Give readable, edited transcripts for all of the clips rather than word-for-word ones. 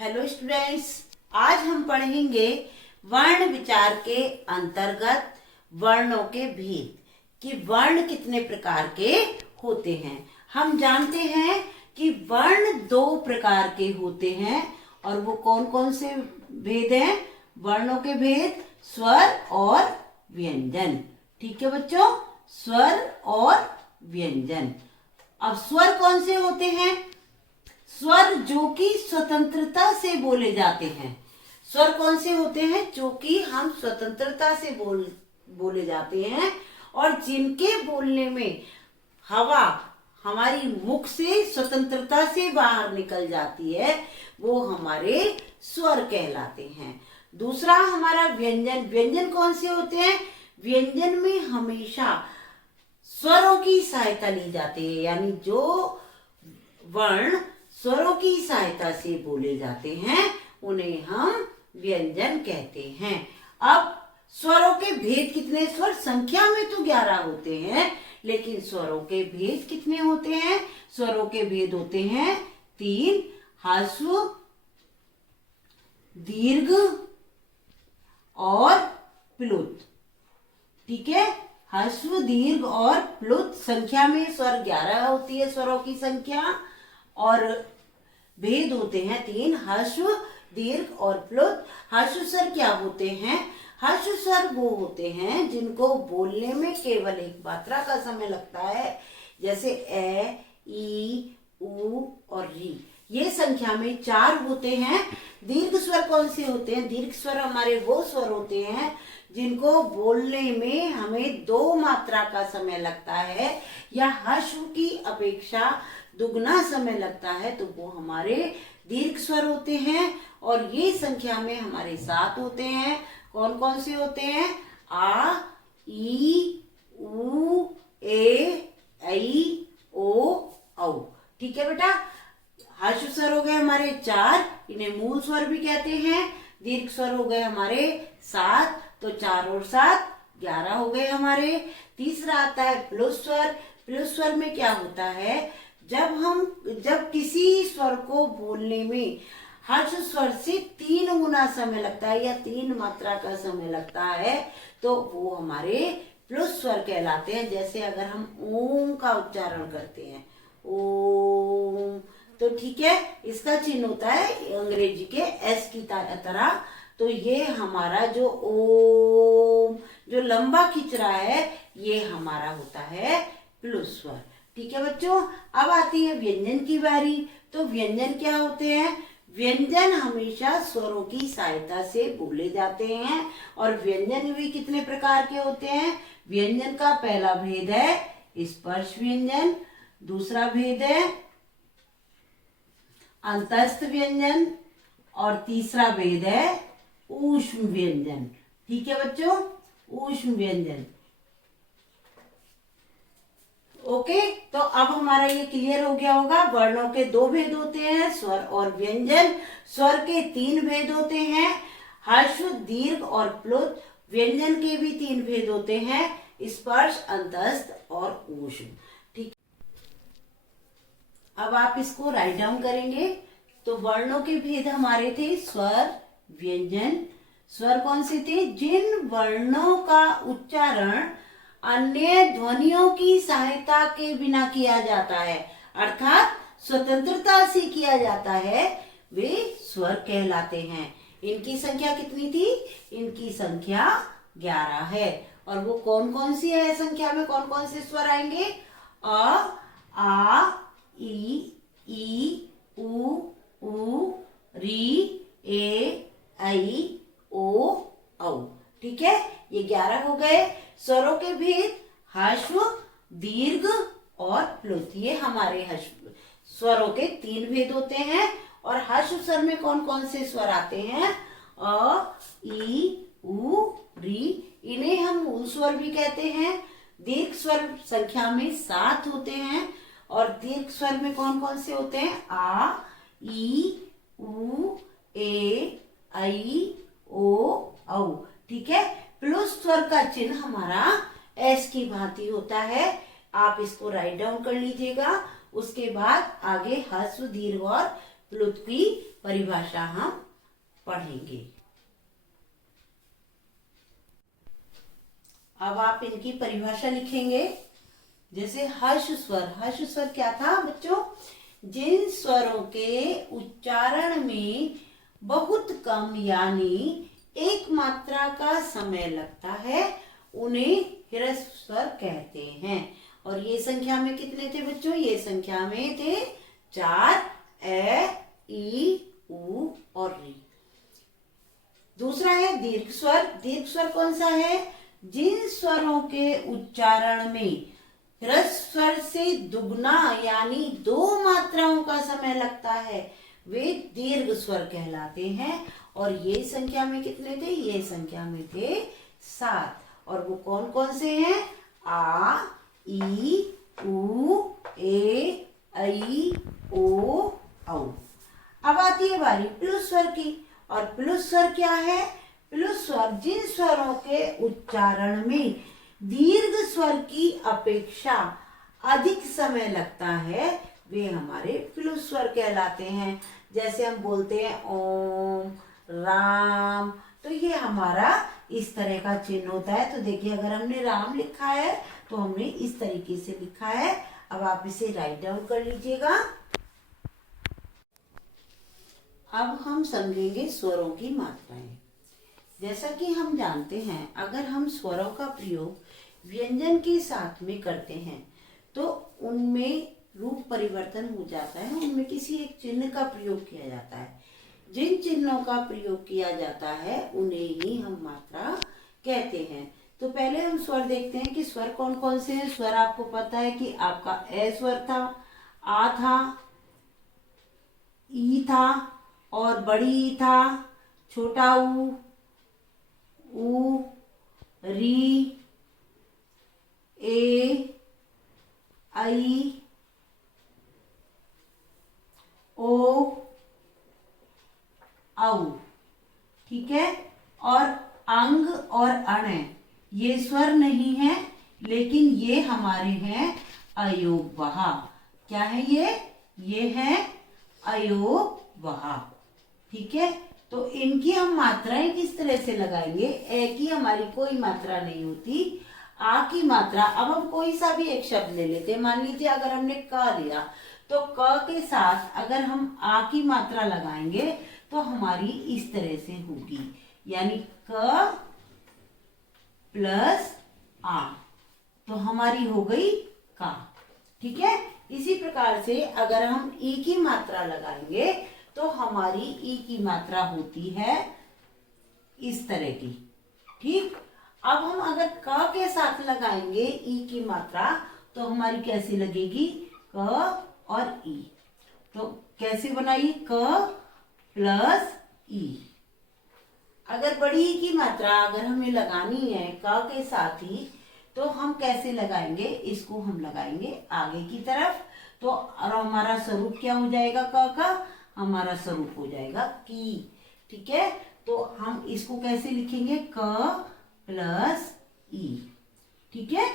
Hello students, आज हम पढ़ेंगे वर्ण विचार के अंतर्गत वर्णों के भेद कि वर्ण कितने प्रकार के होते हैं। हम जानते हैं कि वर्ण दो प्रकार के होते हैं और वो कौन कौन से भेद हैं। वर्णों के भेद स्वर और व्यंजन। ठीक है बच्चों, स्वर और व्यंजन। अब स्वर कौन से होते हैं? स्वर जो कि स्वतंत्रता से बोले जाते हैं। स्वर कौन से होते हैं? जो कि हम स्वतंत्रता से बोले जाते हैं और जिनके बोलने में हवा हमारी मुख से स्वतंत्रता से बाहर निकल जाती है, वो हमारे स्वर कहलाते हैं। दूसरा हमारा व्यंजन। व्यंजन कौन से होते हैं? व्यंजन में हमेशा स्वरों की सहायता ली जाती है, यानी जो वर्ण स्वरों की सहायता से बोले जाते हैं उन्हें हम व्यंजन कहते हैं। अब स्वरों के भेद कितने? स्वर संख्या में तो 11 होते हैं, लेकिन स्वरों के भेद कितने होते हैं? स्वरों के भेद होते हैं 3। ह्रस्व, दीर्घ और प्लुत। ठीक है, ह्रस्व, दीर्घ और प्लुत। संख्या में स्वर 11 होती है, स्वरों की संख्या, और भेद होते हैं 3। ह्रस्व, दीर्घ और प्लुत। ह्रस्व स्वर क्या होते हैं? ह्रस्व स्वर वो होते हैं जिनको बोलने में केवल एक मात्रा का समय लगता है, जैसे ए, ई, उ और री। ये संख्या में 4 होते हैं। दीर्घ स्वर कौन से होते हैं? दीर्घ स्वर हमारे वो स्वर होते हैं जिनको बोलने में हमें 2 मात्रा का समय लगता है या ह्रस्व की अपेक्षा दुगना समय लगता है, तो वो हमारे दीर्घ स्वर होते हैं। और ये संख्या में हमारे 7 होते हैं। कौन कौन से होते हैं? आ, ई, उ, ए, ऐ, ओ, औ। ठीक है बेटा, ह्रस्व स्वर हो गए हमारे 4, इन्हें मूल स्वर भी कहते हैं। दीर्घ स्वर हो गए हमारे 7, तो 4 और 7 11 हो गए हमारे। तीसरा आता है प्लुत स्वर। प्लुत स्वर में क्या होता है? जब किसी स्वर को बोलने में ह्रस्व स्वर से 3 गुना समय लगता है या 3 मात्रा का समय लगता है, तो वो हमारे प्लुत स्वर कहलाते हैं। जैसे अगर हम ओम का उच्चारण करते हैं, ओम, तो ठीक है, इसका चिन्ह होता है अंग्रेजी के एस की तरह। तो ये हमारा जो ओम जो लंबा खिंच रहा है, ये हमारा होता है प्लुत स्वर। ठीक है बच्चों, अब आती है व्यंजन की बारी। तो व्यंजन क्या होते हैं? व्यंजन हमेशा स्वरों की सहायता से बोले जाते हैं और व्यंजन भी कितने प्रकार के होते हैं? व्यंजन का पहला भेद है स्पर्श व्यंजन, दूसरा भेद है अंतस्थ व्यंजन और तीसरा भेद है ऊष्म व्यंजन। ठीक है बच्चों, ऊष्म व्यंजन। ओके, तो अब हमारा ये क्लियर हो गया होगा। वर्णों के 2 भेद होते हैं, स्वर और व्यंजन। स्वर के 3 भेद होते हैं, ह्रस्व, दीर्घ और प्लुत। व्यंजन के भी 3 भेद होते हैं, स्पर्श, अंतस्थ और ऊष्म। ठीक, अब आप इसको राइट डाउन करेंगे। तो वर्णों के भेद हमारे थे स्वर, व्यंजन। स्वर कौन से थे? जिन वर्णों का उच्चारण अन्य ध्वनियों की सहायता के बिना किया जाता है, अर्थात स्वतंत्रता से किया जाता है, वे स्वर कहलाते हैं। इनकी संख्या कितनी थी? इनकी संख्या 11 है। और वो कौन कौन सी है? संख्या में कौन कौन से स्वर आएंगे? अ, आ, ई, उ, री, ए, ऐ, ओ, औ। ठीक है, ये 11 हो गए। स्वरों के भेद ह्रस्व, दीर्घ और प्लुत। ये हमारे स्वरों के 3 भेद होते हैं। और ह्रस्व स्वर में कौन कौन से स्वर आते हैं? अ, ई, उ, री। इन्हें हम मूल स्वर भी कहते हैं। दीर्घ स्वर संख्या में 7 होते हैं और दीर्घ स्वर में कौन कौन से होते हैं? आ, ई, उ, ए, ऐ, ओ, औ। ठीक है, प्लुत स्वर का चिन्ह हमारा एस की भांति होता है। आप इसको राइट डाउन कर लीजिएगा। उसके बाद आगे ह्रस्व, दीर्घ और प्लुत की परिभाषा हम पढ़ेंगे। अब आप इनकी परिभाषा लिखेंगे। जैसे हर्ष स्वर क्या था बच्चों? जिन स्वरों के उच्चारण में बहुत कम यानी एक मात्रा का समय लगता है उन्हें ह्रस्व स्वर कहते हैं। और ये संख्या में कितने थे बच्चों? ये संख्या में थे 4, ए, ई, उ और री। दूसरा है दीर्घ स्वर कौन सा है? जिन स्वरों के उच्चारण में ह्रस्व स्वर से दुगना यानी 2 मात्राओं का समय लगता है वे दीर्घ स्वर कहलाते हैं। और ये संख्या में कितने थे? ये संख्या में थे 7। और वो कौन कौन से हैं? आ, ई, उ, ए, ऐ, ओ, औ। अब आती है बारी प्लुत स्वर की। और प्लुत स्वर क्या है? प्लुत स्वर जिन स्वरों के उच्चारण में दीर्घ स्वर की अपेक्षा अधिक समय लगता है वे हमारे प्लुत स्वर कहलाते हैं। जैसे हम बोलते हैं ओम, राम, तो ये हमारा इस तरह का चिन्ह होता है। तो देखिए अगर हमने राम लिखा है तो हमने इस तरीके से लिखा है। अब आप इसे राइट डाउन कर लीजिएगा। अब हम समझेंगे स्वरों की मात्राएं। जैसा कि हम जानते हैं अगर हम स्वरों का प्रयोग व्यंजन के साथ में करते हैं तो उनमें रूप परिवर्तन हो जाता है, उनमें किसी एक चिन्ह का प्रयोग किया जाता है। जिन चिन्हों का प्रयोग किया जाता है उन्हें ही हम मात्रा कहते हैं। तो पहले हम स्वर देखते हैं कि स्वर कौन कौन से हैं। स्वर आपको पता है कि आपका ए स्वर था, आ था, ई था और बड़ी ई था, छोटा ऊ, री, ए, आई, ओ, औ। ठीक है। और अंग और अण ये स्वर नहीं है लेकिन ये हमारे हैं अयोगवह। क्या है ये है अयोगवह। ठीक है। तो इनकी हम मात्राएं किस तरह से लगाएंगे? ए की हमारी कोई मात्रा नहीं होती। आ की मात्रा, अब हम कोई सा भी एक शब्द ले लेते हैं। मान लीजिए अगर हमने क लिया तो क के साथ अगर हम आ की मात्रा लगाएंगे तो हमारी इस तरह से होगी, यानी क प्लस आ, तो हमारी हो गई का। ठीक है। इसी प्रकार से अगर हम ई की मात्रा लगाएंगे तो हमारी ई की मात्रा होती है इस तरह की। ठीक। अब हम अगर क के साथ लगाएंगे ई की मात्रा तो हमारी कैसी लगेगी? क और ई। तो कैसे बनाई? क प्लस ई। अगर बड़ी ई की मात्रा अगर हमें लगानी है क के साथ ही तो हम कैसे लगाएंगे? इसको हम लगाएंगे आगे की तरफ। तो और हमारा स्वरूप क्या हो जाएगा? क का हमारा स्वरूप हो जाएगा की। ठीक है। तो हम इसको कैसे लिखेंगे? क प्लस ई। ठीक है।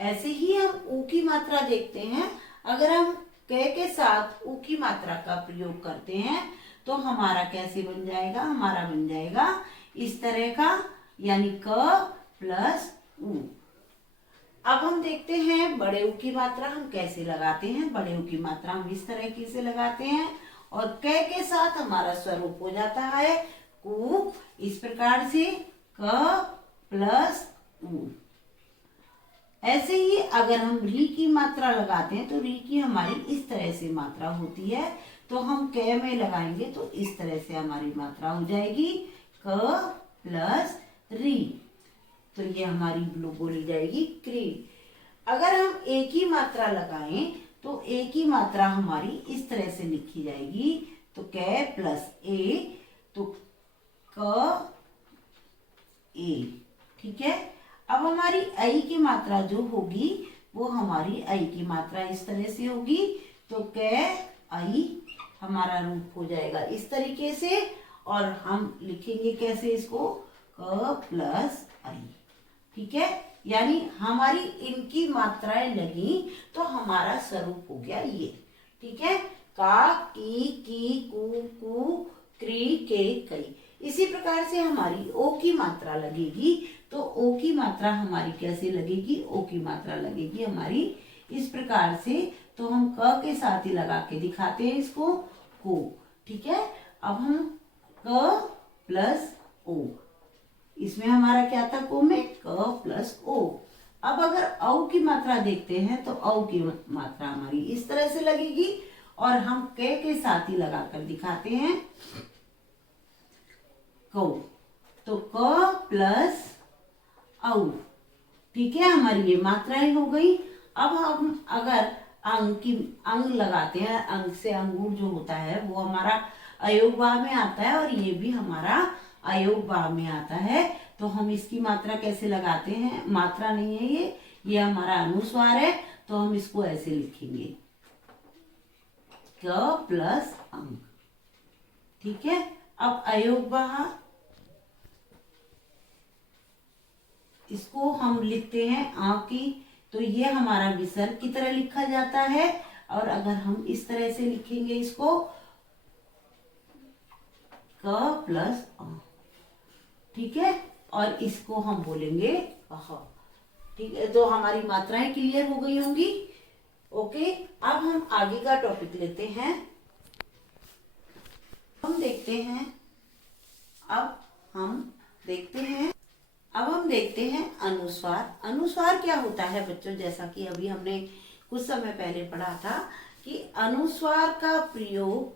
ऐसे ही हम ऊ की मात्रा देखते हैं। अगर हम क के साथ ऊ की मात्रा का प्रयोग करते हैं तो हमारा कैसे बन जाएगा? हमारा बन जाएगा इस तरह का, यानी क प्लस ऊ। अब हम देखते हैं बड़े ऊ की मात्रा हम कैसे लगाते हैं। बड़े ऊ की मात्रा हम इस तरह से लगाते हैं और क के साथ हमारा स्वरूप हो जाता है कु। इस प्रकार से क प्लस ऊ। ऐसे ही अगर हम री की मात्रा लगाते हैं तो री की हमारी इस तरह से मात्रा होती है। तो हम क में लगाएंगे तो इस तरह से हमारी मात्रा हो जाएगी क प्लस री। तो ये हमारी बोली जाएगी क्री। अगर हम ए की मात्रा लगाएं तो ए की मात्रा हमारी इस तरह से लिखी जाएगी। तो क प्लस ए, तो क ए। ठीक है। अब हमारी आई की मात्रा जो होगी वो हमारी आई की मात्रा इस तरह से होगी। तो क आई हमारा रूप हो जाएगा इस तरीके से। और हम लिखेंगे कैसे इसको? क प्लस आई। ठीक है। यानी हमारी इनकी मात्राएं लगी तो हमारा स्वरूप हो गया ये। ठीक है। का, की, कू, क्री, के, कई। इसी प्रकार से हमारी ओ की मात्रा लगेगी। तो ओ की मात्रा हमारी कैसे लगेगी? ओ की मात्रा लगेगी हमारी इस प्रकार से। तो हम क के साथ ही लगा के दिखाते हैं इसको, को। ठीक है, अब हम क प्लस ओ, इसमें हमारा क्या था? को में क प्लस ओ। अब अगर औ की मात्रा देखते हैं तो औ की मात्रा हमारी इस तरह से लगेगी और हम के साथ ही लगाकर दिखाते हैं, कौ। तो क प्लस औ। ठीक है, हमारी ये मात्राएं हो गई। अब हम अगर अंग लगाते हैं, अंग से अंगूर जो होता है वो हमारा अयोगवाह में आता है और ये भी हमारा अयोगवाह में आता है। तो हम इसकी मात्रा कैसे लगाते हैं? मात्रा नहीं है ये हमारा अनुस्वार है। तो हम इसको ऐसे लिखेंगे, क प्लस अंग। ठीक है, अब अयोगवाह इसको हम लिखते हैं आ की। तो ये हमारा विसर्ग की तरह लिखा जाता है। और अगर हम इस तरह से लिखेंगे इसको, क प्लस आ। ठीक है, और इसको हम बोलेंगे अह। ठीक है, तो हमारी मात्राएं क्लियर हो गई होंगी। ओके, अब हम आगे का टॉपिक लेते हैं। हम देखते हैं अनुस्वार। अनुस्वार क्या होता है बच्चों? जैसा कि अभी हमने कुछ समय पहले पढ़ा था कि अनुस्वार का प्रयोग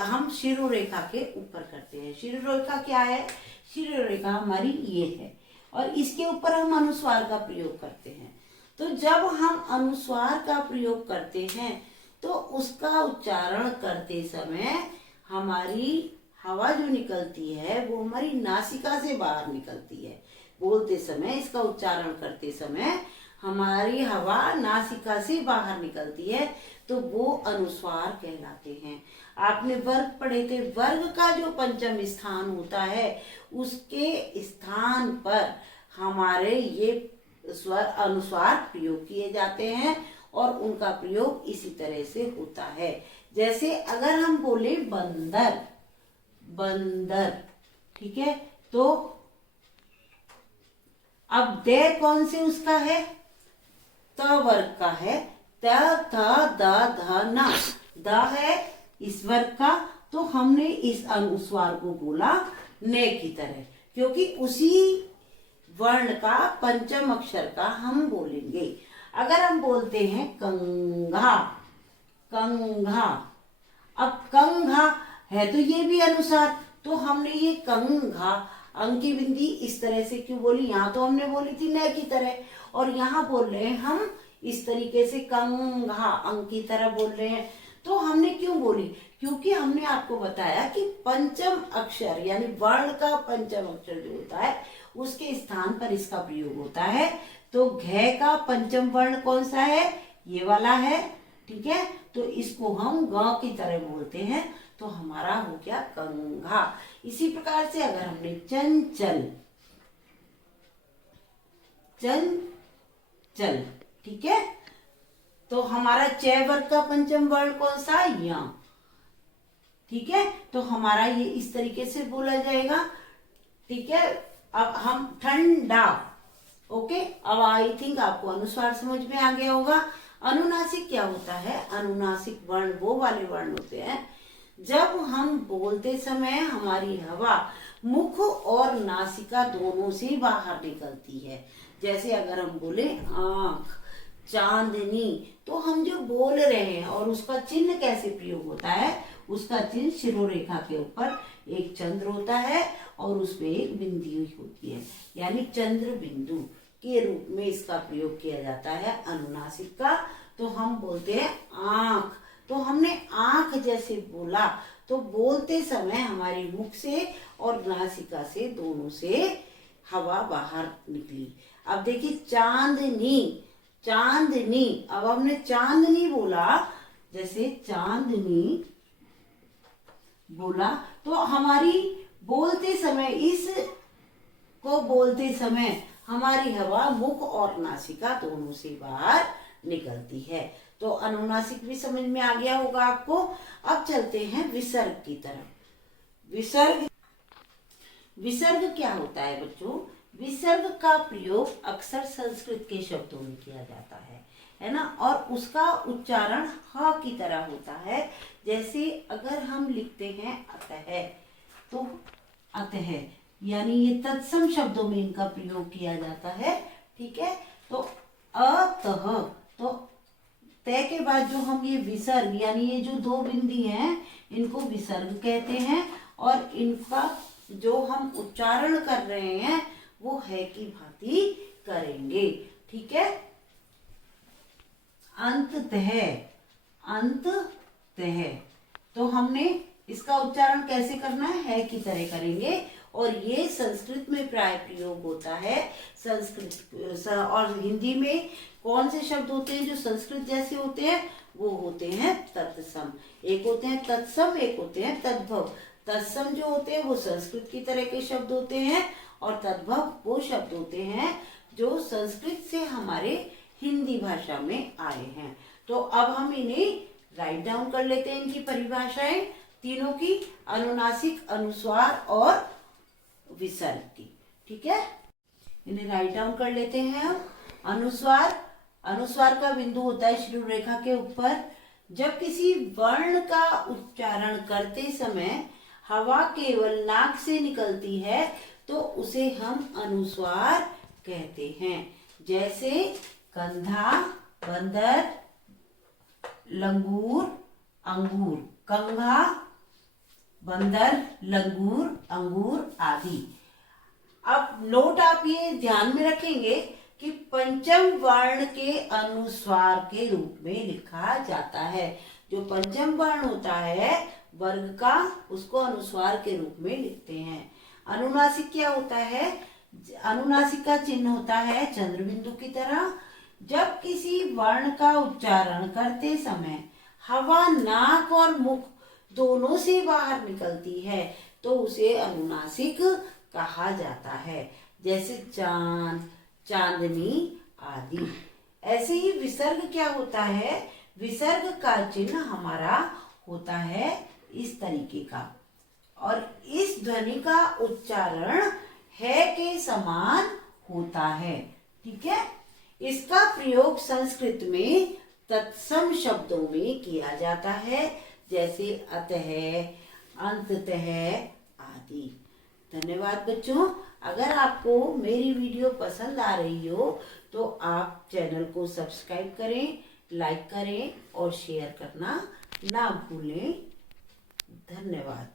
हम शिरोरेखा के ऊपर करते हैं। शिरोरेखा क्या है? शिरोरेखा हमारी ये है और इसके ऊपर हम अनुस्वार का प्रयोग करते हैं। तो जब हम अनुस्वार का प्रयोग करते हैं तो उसका उच्चारण करते समय हमारी हवा जो निकलती है वो हमारी नासिका से बाहर निकलती है। बोलते समय, इसका उच्चारण करते समय हमारी हवा नासिका से बाहर निकलती है, तो वो अनुस्वार कहलाते हैं। आपने वर्ग पढ़े थे, वर्ग का जो पंचम स्थान होता है उसके स्थान पर हमारे ये स्वर अनुस्वार प्रयोग किए जाते हैं और उनका प्रयोग इसी तरह से होता है। जैसे अगर हम बोले बंदर, बंदर, ठीक है, तो अब दे कौन से उसका है? त वर्ग का है। त, थ, द, ध, न। द है इस वर्ग का, तो हमने इस अनुस्वार को बोला ने की तरह, क्योंकि उसी वर्ण का पंचम अक्षर का हम बोलेंगे। अगर हम बोलते हैं कंघा, कंघा, अब कंघा है तो ये भी अनुसार, तो हमने ये कंघा अंग की बिंदी इस तरह से क्यों बोली? यहाँ तो हमने बोली थी न की तरह, और यहाँ बोल रहे हैं हम इस तरीके से कंघा अंग की तरह बोल रहे हैं। तो हमने क्यों बोली? क्योंकि हमने आपको बताया कि पंचम अक्षर यानी वर्ण का पंचम अक्षर जो होता है उसके स्थान पर इसका प्रयोग होता है। तो घ का पंचम वर्ण कौन सा है? ये वाला है। ठीक है, तो इसको हम ग की तरह बोलते हैं, तो हमारा हो गया कंघा। इसी प्रकार से अगर हमने चंचल, चंचल, ठीक है, तो हमारा च वर्ग का पंचम वर्ण कौन सा? या। ठीक है, तो हमारा ये इस तरीके से बोला जाएगा। ठीक है, अब हम ठंडा। ओके, अब आई थिंक आपको अनुस्वार समझ में आ गया होगा। अनुनासिक क्या होता है? अनुनासिक वर्ण वो वाले वर्ण होते हैं जब हम बोलते समय हमारी हवा मुख और नासिका दोनों से बाहर निकलती है। जैसे अगर हम बोले आंख, चांदनी, तो हम जो बोल रहे हैं और उसका चिन्ह कैसे प्रयोग होता है? उसका चिन्ह शिरोरेखा के ऊपर एक चंद्र होता है और उसमें एक बिंदु होती है, यानी चंद्र बिंदु के रूप में इसका प्रयोग किया जाता है अनुनासिक का। तो हम बोलते हैं आंख, तो हमने आंख जैसे बोला, तो बोलते समय हमारी मुख से और नासिका से दोनों से हवा बाहर निकली। अब देखिए चांदनी, चांदनी, अब हमने चांदनी बोला, जैसे चांदनी बोला, तो हमारी बोलते समय, इस को बोलते समय हमारी हवा मुख और नासिका दोनों से बाहर निकलती है। तो अनुनासिक भी समझ में आ गया होगा आपको। अब चलते हैं विसर्ग की तरफ। विसर्ग क्या होता है बच्चों? विसर्ग का प्रयोग अक्सर संस्कृत के शब्दों में किया जाता है ना, और उसका उच्चारण ह की तरह होता है। जैसे अगर हम लिखते हैं अतः, तो अतः यानी ये तत्सम शब्दों में इनका प्रयोग किया जाता है। ठीक है, तो अतः, तो तय के बाद जो हम ये विसर्ग यानी ये जो दो बिंदी हैं इनको विसर्ग कहते हैं, और इनका जो हम उच्चारण कर रहे हैं वो है की भांति करेंगे। ठीक है, अंततः, अंततः, तो हमने इसका उच्चारण कैसे करना है की तरह करेंगे, और ये संस्कृत में प्राय प्रयोग होता है। संस्कृत और हिंदी में कौन से शब्द होते हैं जो संस्कृत जैसे होते हैं? वो होते हैं तत्सम। एक होते हैं तत्सम, एक होते हैं तद्भव। तत्सम जो होते हैं वो संस्कृत की तरह के शब्द होते हैं, और तद्भव वो शब्द होते हैं जो संस्कृत से हमारे हिंदी भाषा में आए हैं। तो अब हम इन्हें राइट डाउन कर लेते हैं, इनकी परिभाषाएं तीनों की, अनुनासिक, अनुस्वार और विसर्ग की। ठीक है, इन्हें राइट डाउन कर लेते हैं हम। अनुस्वार, अनुस्वार का बिंदु होता है श्री रेखा के ऊपर। जब किसी वर्ण का उच्चारण करते समय हवा केवल नाक से निकलती है तो उसे हम अनुस्वार कहते हैं। जैसे कंधा, बंदर, लंगूर, अंगूर, कंघा, बंदर, लंगूर, अंगूर आदि। अब नोट आप ये ध्यान में रखेंगे कि पंचम वर्ण के अनुस्वार के रूप में लिखा जाता है। जो पंचम वर्ण होता है वर्ग का, उसको अनुस्वार के रूप में लिखते हैं। अनुनासिक क्या होता है? अनुनासिक का चिन्ह होता है चंद्र बिंदु की तरह। जब किसी वर्ण का उच्चारण करते समय हवा नाक और मुख दोनों से बाहर निकलती है तो उसे अनुनासिक कहा जाता है। जैसे चांद, चांदनी आदि। ऐसे ही विसर्ग क्या होता है? विसर्ग का चिन्ह हमारा होता है इस तरीके का, और इस ध्वनि का उच्चारण है के समान होता है। ठीक है, इसका प्रयोग संस्कृत में तत्सम शब्दों में किया जाता है, जैसे अतः, अंततः आदि। धन्यवाद बच्चों। अगर आपको मेरी वीडियो पसंद आ रही हो तो आप चैनल को सब्सक्राइब करें, लाइक करें और शेयर करना ना भूलें। धन्यवाद।